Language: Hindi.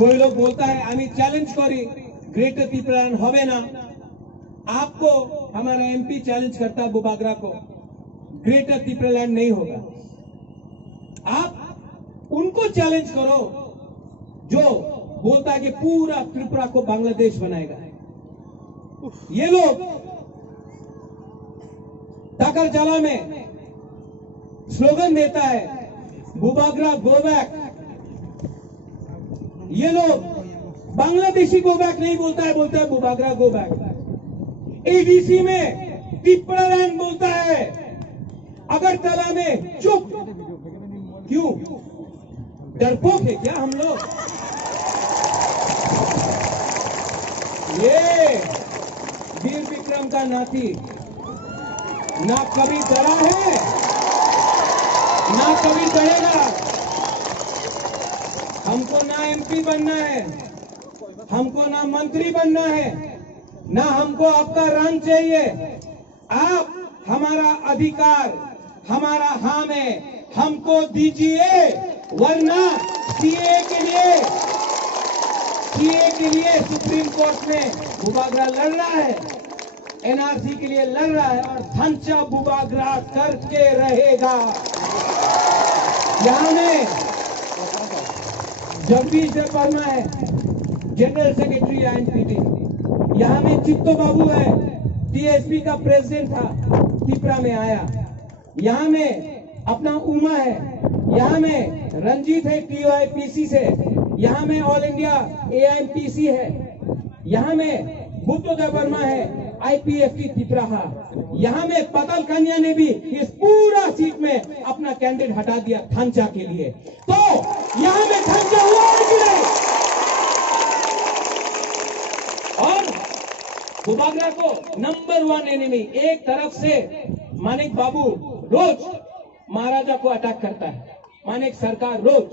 कोई लोग बोलता है आमी चैलेंज करी ग्रेटर त्रिपुरालैंड होवे ना। आपको हमारा एमपी चैलेंज करता है बुबागरा को, ग्रेटर त्रिपुरालैंड नहीं होगा। आप उनको चैलेंज करो जो बोलता है कि पूरा त्रिपुरा को बांग्लादेश बनाएगा। ये लोग टाकरजाला में स्लोगन देता है बुबागरा गो बैक। ये लोग बांग्लादेशी गो बैक नहीं बोलता है, बोलता है बुबागरा गो बैक। एडीसी में त्रिपुरालैंड बोलता है, अगरतला में चुप। क्यों? डरपोक है क्या हम लोग? ये वीर विक्रम का नाती ना कभी डरा है ना कभी डरेगा। हमको ना एमपी बनना है, हमको ना मंत्री बनना है, ना हमको आपका रंग चाहिए। आप हमारा अधिकार, हमारा हाम है, हमको दीजिए, वरना सीए के लिए सुप्रीम कोर्ट में बुबागरा लड़ रहा है, एनआरसी के लिए लड़ रहा है और धंचा बुबागरा करके रहेगा। यहां में जगदीश वर्मा है, जनरल सेक्रेटरी आईएनपीटी। यहां में चित्तो बाबू है, टीएसपी का प्रेसिडेंट था, त्रिपुरा में आया। यहां में अपना उमा है, यहां में रंजीत है टीओआईपीसी से, यहां में ऑल इंडिया एआईएमपीसी है, यहां में बुद्धदेव वर्मा है आईपीएफटी त्रिपुरा। यहां में पतल कन्या ने भी इस पूरा सीट में अपना कैंडिडेट हटा दिया धंचा के लिए। तो यहां में धंचा हुआ है कि नहीं? और बुबागरा को नंबर 1 एनिमी। एक तरफ से मानिक बाबू रोज महाराजा को अटैक करता है, मानिक सरकार रोज